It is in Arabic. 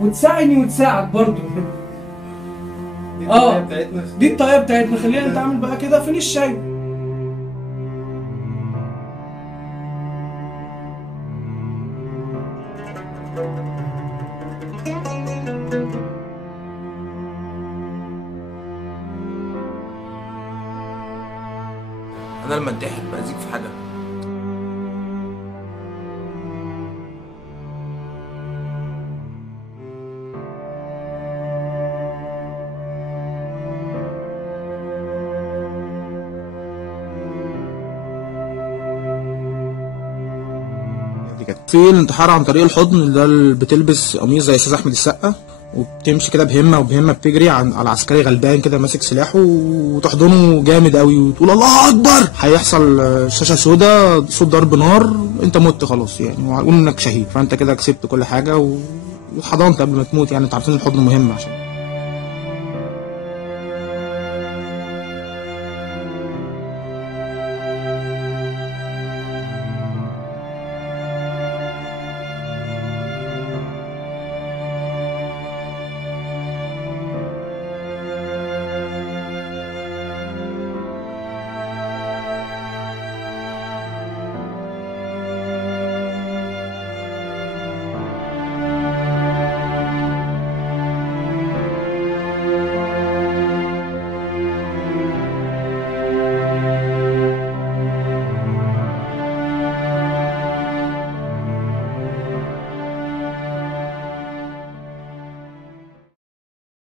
وتساعدني وتساعد برضه. دي الطريقه بتاعتنا. دي الطريقه بتاعتنا. خلينا نتعامل بقى كده. فين الشاي؟ انا لما انتحر باذيك في حاجه؟ في الانتحار عن طريق الحضن، ده اللي بتلبس قميص زي استاذ احمد السقا وبتمشي كده بهمه بتجري على عسكري غلبان كده ماسك سلاحه وتحضنه جامد قوي وتقول الله اكبر. هيحصل شاشه سودا، صوت ضرب نار، انت مت خلاص يعني، وهقول انك شهيد. فانت كده كسبت كل حاجه وحضنت قبل ما تموت يعني. انت عارفين الحضن مهم عشان